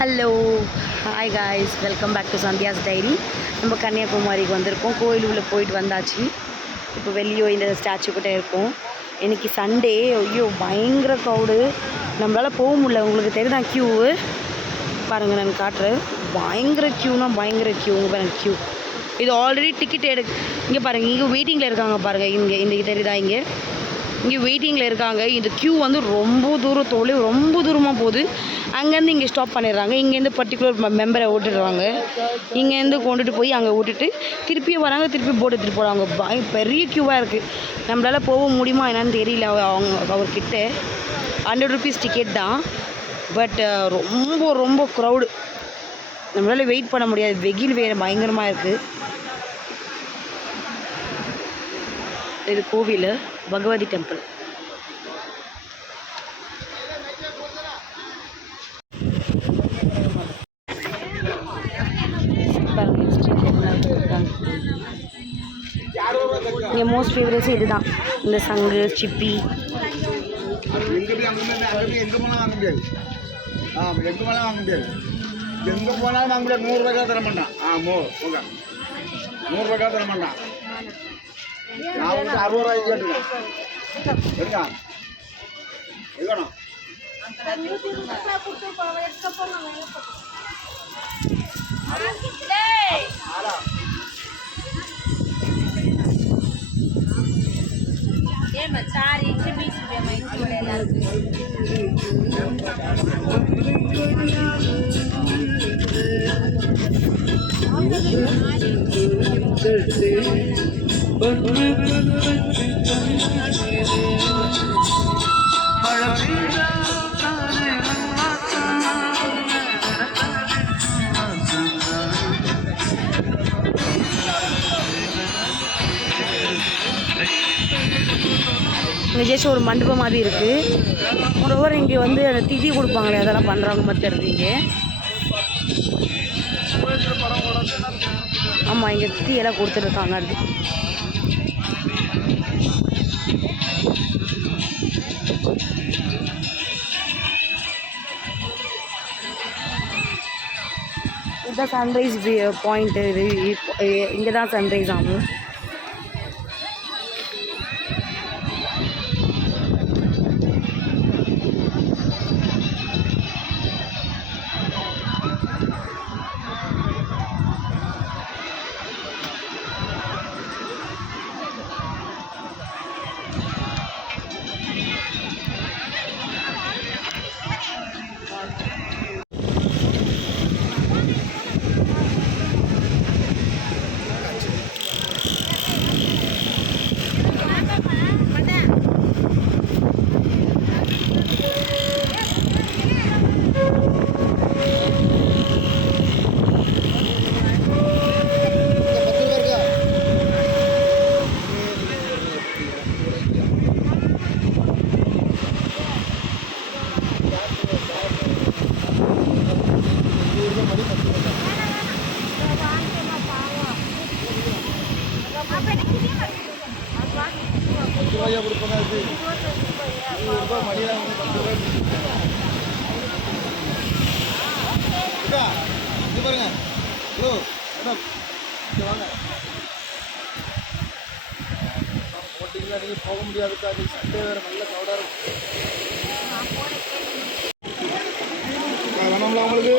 Hello, hi guys, welcome back to Sandhya's diary. நம்ம கன்னியாகுமரிக்கு வந்திருக்கோம். கோயிலுக்குள்ளே போயிட்டு வந்தாச்சு. இப்போ வெளியோ இந்த ஸ்டாச்சு கிட்டே இருக்கோம். இன்றைக்கி சண்டே. ஐயோ பயங்கர க்ரௌடு, நம்மளால் போக முடியல. உங்களுக்கு தெரியுதா க்யூவு பாருங்கள், நான் காட்டுறேன். பயங்கர க்யூனா பயங்கர க்யூ. உங்கள் பாருங்கள் க்யூ. இது ஆல்ரெடி டிக்கெட் இங்கே பாருங்கள், இங்கே வெயிட்டிங்கில் இருக்காங்க பாருங்கள். இந்த தெரியுதா, இங்கே வெயிட்டிங்கில் இருக்காங்க. இந்த க்யூ வந்து ரொம்ப தூரம் ரொம்ப தூரமாக போகுது. அங்கேருந்து இங்கே ஸ்டாப் பண்ணிடுறாங்க. இங்கேருந்து பர்டிகுலர் மெம்பரை விட்டுடுறாங்க. இங்கேருந்து கொண்டுட்டு போய் அங்கே விட்டுட்டு திருப்பியும் வராங்க, திருப்பி போர்டு எடுத்துகிட்டு போகிறாங்க. பெரிய க்யூவாக இருக்குது. நம்மளால் போக முடியுமா என்னன்னு தெரியல. அவர்கிட்ட 100 rupees டிக்கெட் தான். பட் ரொம்ப ரொம்ப க்ரௌடு. நம்மளால் வெயிட் பண்ண முடியாது. வெயில் வேறு பயங்கரமாக இருக்குது. இது கோவில், பகவதி டெம்பிள். இங்கே மோஸ்ட் ஃபேவரட்ஸ் இதுதான், இந்த சங்கு சிப்பி. எங்கே போனாலும் வாங்க முடியாது. 100 ரூபாய்க்கா தர மாட்டான். 100 ரூபாய்க்கா தர மாட்டான். நான் வந்து 60 ரூபாய்க்கு கேட்டுருக்கேன். எடுக்கா எடுக்கணும். இங்கே ஜஸ்ட் ஒரு மண்டபம் மாதிரி இருக்குது. ஒரு இங்கே வந்து அந்த திதி கொடுப்பாங்களே, அதெல்லாம் பண்ணுறவங்க மட்டும் இருக்கீங்க. ஆமாம், இங்கே திதி எல்லாம் கொடுத்துருக்காங்க. அது இதுதான் சன்ரைஸ் பாயிண்ட்டு. இங்கே தான் சன்ரைஸ் ஆகும். நீங்கள் போக முடியாதுக்கா. அது சண்டே வேறு நல்ல க்ரௌடாக இருக்கும். வேணாம்ல உங்களுக்கு